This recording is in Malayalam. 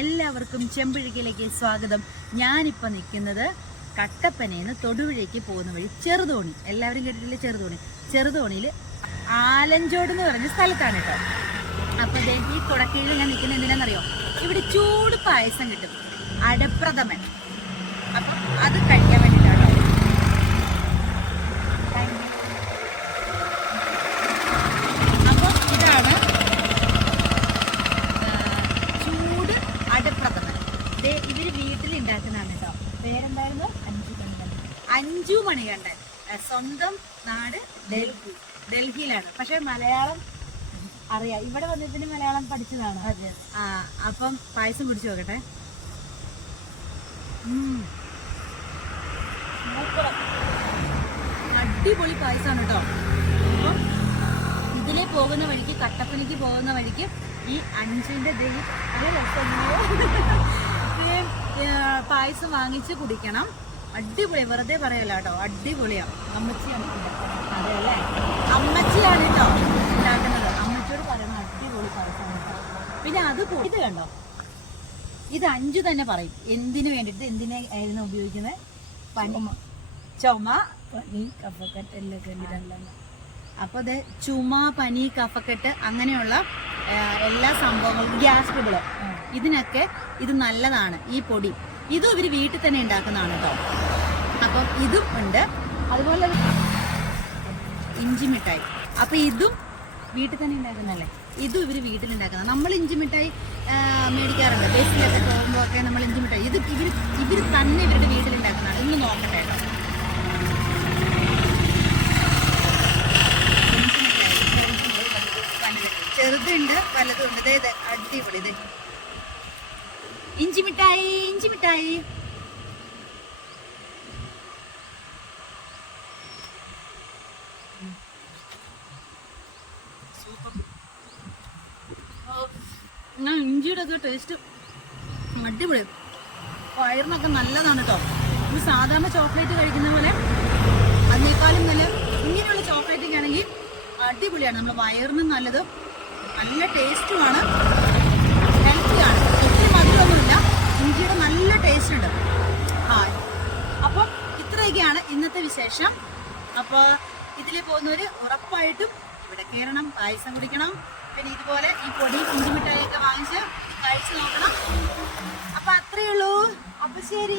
എല്ലാവർക്കും ചെമ്പുഴക്കിലേക്ക് സ്വാഗതം. ഞാനിപ്പോൾ നിൽക്കുന്നത് കട്ടപ്പനയിൽ നിന്ന് തൊടുപുഴയ്ക്ക് പോകുന്ന വഴി ചെറുതോണി, എല്ലാവരും കേട്ടിട്ടില്ലേ ചെറുതോണി? ചെറുതോണിയിൽ ആലഞ്ചോട് എന്ന് പറഞ്ഞ സ്ഥലത്താണ് കേട്ടോ. അപ്പോൾ ഈ കുടക്കീഴിൽ ഞാൻ നിൽക്കുന്നത് എന്തിനാണെന്നറിയോ? ഇവിടെ ചൂട് പായസം കിട്ടും, അടപ്രഥമൻ. അപ്പം അത് കഴിക്കാൻ വേണ്ടിയിട്ടാണ്. അപ്പോൾ ഇതാണ് ചൂട് അടപ്രഥമൻ. ഇവർ വീട്ടിലുണ്ടാക്കുന്നതാണ് കേട്ടോ. പേരെന്തായിരുന്നു? അഞ്ചു മണികണ്ഠൻ. സ്വന്തം നാട് ഡൽഹിയിലാണ്. പക്ഷെ മലയാളം അറിയാം. ഇവിടെ വന്നതിന് മലയാളം പഠിച്ചതാണ്. അപ്പം പായസം കുടിച്ചു നോക്കട്ടെ. അടിപൊളി പായസമാണ് കേട്ടോ. അപ്പം ഇതിലെ പോകുന്ന വഴിക്ക്, കട്ടപ്പനയ്ക്ക് പോകുന്ന വഴിക്ക് ഈ അഞ്ചിന്റെ പായസം വാങ്ങിച്ച് കുടിക്കണം. അടിപൊളി, വെറുതെ പറയല്ല കേട്ടോ, അടിപൊളിയാണ്. അമ്മച്ചിയാണ്. അതെ അല്ലേ, അമ്മച്ചിയാണ് കേട്ടോ ഉണ്ടാക്കുന്നത്. അമ്മച്ചിയോട് പറയണം അടിപൊളി പായസമാണ് കേട്ടോ. പിന്നെ അത് ഇത് കണ്ടോ, ഇത് അഞ്ചു തന്നെ പറയും എന്തിനു വേണ്ടിയിട്ട്, എന്തിനായിരുന്നു ഉപയോഗിക്കുന്നത്? ചുമ, പനി, കഫക്കെട്ട് എല്ലാം. അപ്പോൾ ഇത് ചുമ, പനി, കഫക്കെട്ട് അങ്ങനെയുള്ള എല്ലാ സംഭവങ്ങളും, ഗ്യാസ് ട്രബിള്, ഇതിനൊക്കെ ഇത് നല്ലതാണ്. ഈ പൊടി ഇതും ഇവർ വീട്ടിൽ തന്നെ ഉണ്ടാക്കുന്നതാണ് കേട്ടോ. അപ്പം ഇതും ഉണ്ട്. അതുപോലെ ഇഞ്ചി മിഠായി, അപ്പം ഇതും വീട്ടിൽ തന്നെ ഉണ്ടാക്കുന്നല്ലേ. ഇതും ഇവർ വീട്ടിലുണ്ടാക്കുന്ന. നമ്മൾ ഇഞ്ചി മിഠായി മേടിക്കാറുണ്ട്, ബസ്സിലൊക്കെ പോകുമ്പോൾ ഒക്കെ നമ്മൾ ഇഞ്ചി മിഠായി. ഇത് ഇവർ തന്നെ ഇവരുടെ വീട്ടിലുണ്ടാക്കുന്നതാണ്. ഇന്ന് നോക്കട്ടെ കേട്ടോ. ചെറുതുണ്ട്, വലുതുണ്ട്. ഇത് അടിപൊളി. ഇത് ഇഞ്ചി മിഠായി, ഇഞ്ചി മിഠായി. ഇഞ്ചിയുടെ ഒക്കെ ടേസ്റ്റ് അടിപൊളി. വയറിനൊക്കെ നല്ലതാണ് കേട്ടോ. ഈ സാധാരണ ചോക്ലേറ്റ് കഴിക്കുന്ന പോലെ അതിനേക്കാളും നല്ല ഇങ്ങനെയുള്ള ചോക്ലേറ്റിംഗ് ആണെങ്കിൽ അടിപൊളിയാണ്. നമ്മുടെ വയറിനും നല്ലത്, നല്ല ടേസ്റ്റുമാണ്, ഹെൽത്തിയാണ്. ഒത്തിരി മധുരമൊന്നുമില്ല, ഇഞ്ചിയുടെ നല്ല ടേസ്റ്റ് ഉണ്ട്. അപ്പം ഇത്രയൊക്കെയാണ് ഇന്നത്തെ വിശേഷം. അപ്പോൾ ഇതിൽ പോകുന്നവർ ഉറപ്പായിട്ടും ഇവിടെ കയറണം, പായസം കുടിക്കണം. പിന്നെ ഇതുപോലെ ഈ പൊടി ഇഞ്ചി മിഠായിയൊക്കെ വാങ്ങിച്ച് കഴിച്ച് നോക്കണം. അപ്പം അത്രയേ ഉള്ളൂ. അപ്പം ശരി.